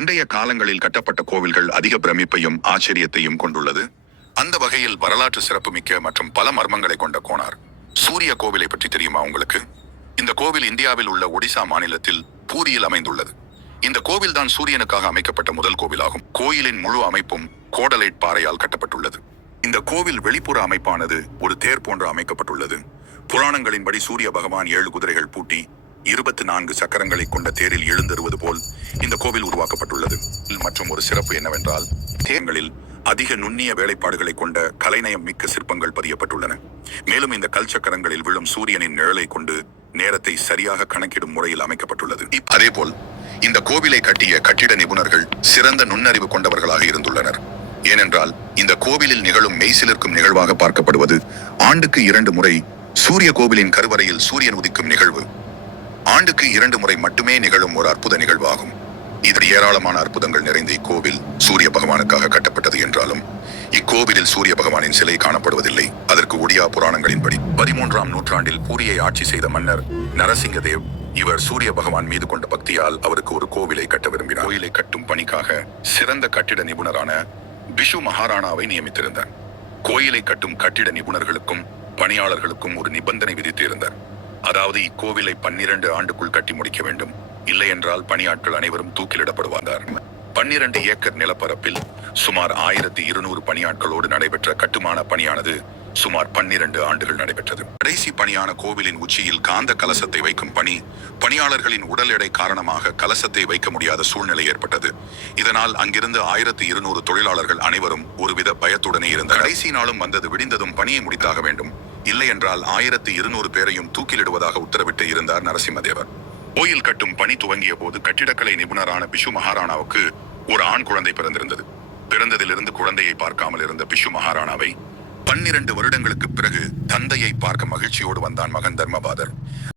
பண்டைய காலங்களில் கட்டப்பட்ட கோவில்கள் அதிக பிரமிப்பையும் ஆச்சரியத்தையும் கொண்டுள்ளது. அந்த வகையில் வரலாற்று சிறப்புமிக்க மற்றும் பல மர்மங்களை கொண்ட கோனார். சூரிய கோவிலை பற்றி தெரியுமா உங்களுக்கு? இந்த கோவில் இந்தியாவில் உள்ள ஒடிசா மாநிலத்தில் பூரியில் அமைந்துள்ளது. இந்த கோவில் தான் சூரியனுக்காக அமைக்கப்பட்ட முதல் கோவிலாகும். கோயிலின் முழு அமைப்பும் கோடலைட் பாறையால் கட்டப்பட்டுள்ளது. இந்த கோவில் வெளிப்புற அமைப்பானது ஒரு தேர் போன்று அமைக்கப்பட்டுள்ளது. புராணங்களின்படி சூரிய பகவான் ஏழு குதிரைகள் பூட்டி இருபத்தி நான்கு சக்கரங்களை கொண்ட தேரில் எழுந்தருவது கோவில் உருவாக்கப்பட்டுள்ளது. மற்றும் ஒரு சிறப்பு என்னவென்றால் தேங்களில் அதிக நுண்ணிய வேலைப்பாடுகளை கொண்ட கலைநயம் மிக்க சிற்பங்கள் பதியப்பட்டுள்ளன. மேலும் இந்த கல் சக்கரங்களில் விழும் சூரியனின் நிழலை கொண்டு நேரத்தை சரியாக கணக்கிடும் முறையில் அமைக்கப்பட்டுள்ளது. இப்- அதேபோல் இந்த கோவிலை கட்டிய கட்டிட நிபுணர்கள் சிறந்த நுண்ணறிவு கொண்டவர்களாக இருந்துள்ளனர். ஏனென்றால் இந்த கோவிலில் நிகழும் மெய்சிலிருக்கும் நிகழ்வாக பார்க்கப்படுவது ஆண்டுக்கு இரண்டு முறை சூரிய கோவிலின் கருவறையில் சூரியன் உதிக்கும் நிகழ்வு. ஆண்டுக்கு இரண்டு முறை மட்டுமே நிகழும் ஒரு அற்புத நிகழ்வாகும். இதில் ஏராளமான அற்புதங்கள் நிறைந்த இக்கோவில் சூரிய பகவானுக்காக கட்டப்பட்டது என்றாலும் இக்கோவிலில் சூரிய பகவானின் சிலை காணப்படுவதில்லை. அதற்கு ஒடியா புராணங்களின்படி பதிமூன்றாம் நூற்றாண்டில் பூரியை ஆட்சி செய்த மன்னர் நரசிங்கதேவ் இவர் சூரிய பகவான் மீது கொண்ட பக்தியால் அவருக்கு ஒரு கோவிலை கட்ட விரும்பினார். கோவிலை கட்டும் பணிக்காக சிறந்த கட்டிட நிபுணரான பிஷு மகாராணாவை நியமித்திருந்தார். கோயிலை கட்டும் கட்டிட நிபுணர்களுக்கும் பணியாளர்களுக்கும் ஒரு நிபந்தனை விதித்திருந்தார். அதாவது இக்கோவிலை பன்னிரண்டு ஆண்டுக்குள் கட்டி முடிக்க வேண்டும். இல்லை என்றால் பணியாட்கள் அனைவரும் தூக்கிலிடப்படுவார்கள் பன்னிரண்டு ஏக்கர் நிலப்பரப்பில் சுமார் ஆயிரத்தி இருநூறு பணியாட்களோடு நடைபெற்ற கட்டுமான பணியானது சுமார் பன்னிரண்டு ஆண்டுகள் நடைபெற்றது. கடைசி பணியான கோவிலின் உச்சியில் காந்த கலசத்தை வைக்கும் பணி பணியாளர்களின் உடல் எடை காரணமாக கலசத்தை வைக்க முடியாத சூழ்நிலை ஏற்பட்டது. இதனால் அங்கிருந்து ஆயிரத்தி இருநூறு தொழிலாளர்கள் அனைவரும் ஒருவித பயத்துடனே இருந்தனர். கடைசி நாளும் வந்தது விடிந்ததும் பணியை முடித்தாக வேண்டும். இல்லை என்றால் ஆயிரத்தி இருநூறு பேரையும் தூக்கிலிடுவதாக உத்தரவிட்டு இருந்தார் நரசிம்மதேவர். கோயில் கட்டும் பணி துவங்கிய போது கட்டிடக்கலை நிபுணரான பிஷு மகாராணாவுக்கு ஒரு ஆண் குழந்தை பிறந்திருந்தது. பிறந்ததிலிருந்து குழந்தையை பார்க்காமல் இருந்த பிஷு மகாராணாவை பன்னிரண்டு வருடங்களுக்கு பிறகு தந்தையை பார்க்க மகிழ்ச்சியோடு வந்தான் மகன் தர்மபாதர்.